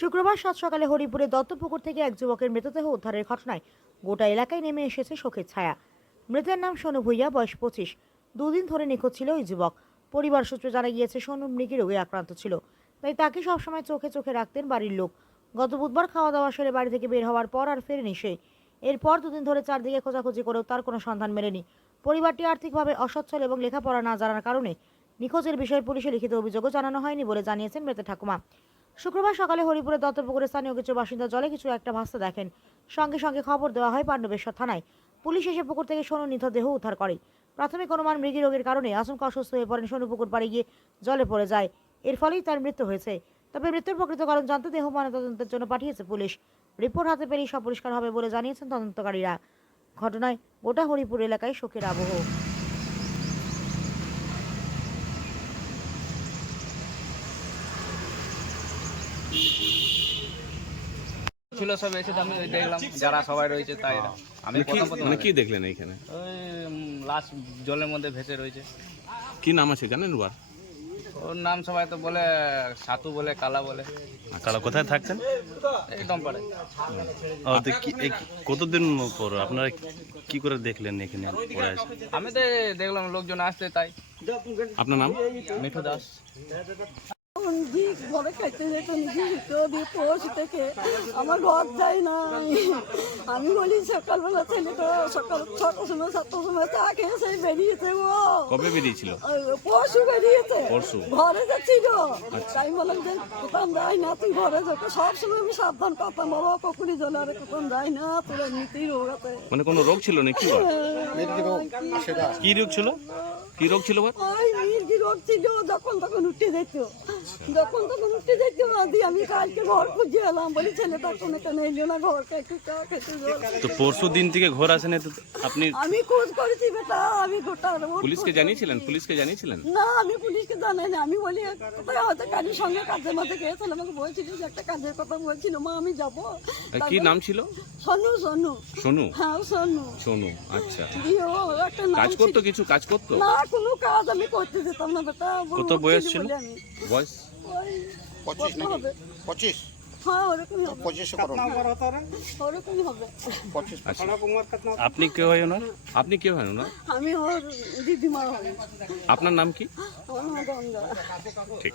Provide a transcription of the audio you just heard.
শুক্রবার সাত সকালে হরিপুরে দত্তপুকুর থেকে এক যুবকের মৃতদেহ উদ্ধারের ঘটনায় গোটা এলাকায় নেমে এসেছে শোকের ছায়া। মৃতের নাম সোনু ভুইয়া, বয়স 25। দুদিন ধরে নিখোঁজ ছিল ওই যুবক। পরিবার সূত্রে জানা গিয়েছে সোনু মৃগী রোগে আক্রান্ত ছিল, তাই তাকে সবসময় চোখে চোখে রাখতেন বাড়ির লোক। গত বুধবার খাওয়া দাওয়া সেরে বাড়ি থেকে বের হওয়ার পর আর ফেরেনি সে। এরপর দুদিন ধরে চারদিকে খোঁজাখুঁজি করেও তার কোনো সন্ধান মেলেনি। পরিবারটি আর্থিকভাবে অসচ্ছল এবং লেখাপড়া না জানার কারণে নিখোঁজের বিষয়ে পুলিশে লিখিত অভিযোগও জানানো হয়নি বলে জানিয়েছেন মৃতের ঠাকুমা। শুক্রবার সকালে হরিপুরে দত্তপুকুরে স্থানীয় কিছু বাসিন্দা জলে কিছু একটা ভাসতে দেখেন। সঙ্গে সঙ্গে খবর দেওয়া হয় পাণ্ডবেশ্বর থানায়। পুলিশ এসে পুকুর থেকে সোনুর নিথর দেহ উদ্ধার করে। প্রাথমিক অনুমান মৃগী রোগের কারণে আচমকা অসুস্থ হয়ে পড়েন সোনু। পুকুর পাড়ে গিয়ে জলে পড়ে যায়, এর ফলেই তার মৃত্যু হয়েছে। তবে মৃত্যুর প্রকৃত কারণ জানতে দেহ ময়নাতদন্তের জন্য পাঠিয়েছে পুলিশ। রিপোর্ট হাতে পেলেই সব পরিষ্কার হবে বলে জানিয়েছেন তদন্তকারীরা। ঘটনায় গোটা হরিপুর এলাকায় শোকের আবহ। ছিল সব এসে আমি দেখলাম যারা সবাই রয়েছে তাই আমি মানে কি দেখলেন এইখানে? ওই লাশ জলের মধ্যে ভেসে রয়েছে। কি নাম আছে জানেন? ওর নাম সবাই তো বলে সাতু বলে, কালা বলে। কালা কোথায় থাকতেন? একদম পারে। কতদিন পর আপনারা কি করে দেখলেন এখানে পড়ে আছে? আমি তো দেখলাম লোকজন আসছে তাই। আপনার নাম? মিঠু দাস। ঘরে খাইতে যেত থেকে আমার ঘর যায় না। আমি বলি সকালবেলা ছেলেটা সকাল 6টার সময় 7টার সময় চা খেয়ে সেই বেরিয়েছে। ও কবে বেরিয়েছিল? পরশু বেরিয়েছে। পরশু ঘরে যাচ্ছিল। তাই বললাম যে কোথাও যাই না, তুই ঘরে যাবো। সবসময় আমি সাবধান করতাম, বাবা পুকুরি জলে আর কোথাও যাই না, তোর এমনিতেই রোগ আছে। মানে কোনো রোগ ছিল নাকি? কি রোগ ছিল? কি রোগ ছিল? ওই মির্গি রোগ ছিল, যখন তখন উঠে যেত। যখন তখন উঠে যেত। আমি কালকে ঘর খুঁজে এলাম, বলি ছেলেটা কোনো কেন এলো না ঘরকে একটু চা খেতে। তো পরশু দিন থেকে ঘর আসেনি তো আপনি? আমি খোঁজ করেছি বেটা, আমি গোটা পুলিশকে জানিয়েছিলেন? পুলিশকে জানিয়েছিলেন? না, আমি পুলিশকে জানাই না। আমি বলি কোথায় হয়তো কাজের সঙ্গে কাজের মাঝে গিয়েছিল, আমাকে বলছিল যে একটা কাজের কথা বলছিল, মা আমি যাবো। কি নাম ছিল? সোনু। সোনু? সোনু। হ্যাঁ সোনু। সোনু, আচ্ছা। একটা নাম কাজ করতো? কিছু কাজ করতো না, কোনো কাজ আমি করতে যেতাম না বেটা। কত বয়স ছিল? বয়স 25 নাকি? 25। হ্যাঁ ওরকমই হবে। 25 ওরকমই হবে। আপনি কে হয় ওনার? আপনি কে হয় ওনার? আমি ওর দিদিমা হই। আপনার নাম কি? আমার নাম গঙ্গা। ঠিক।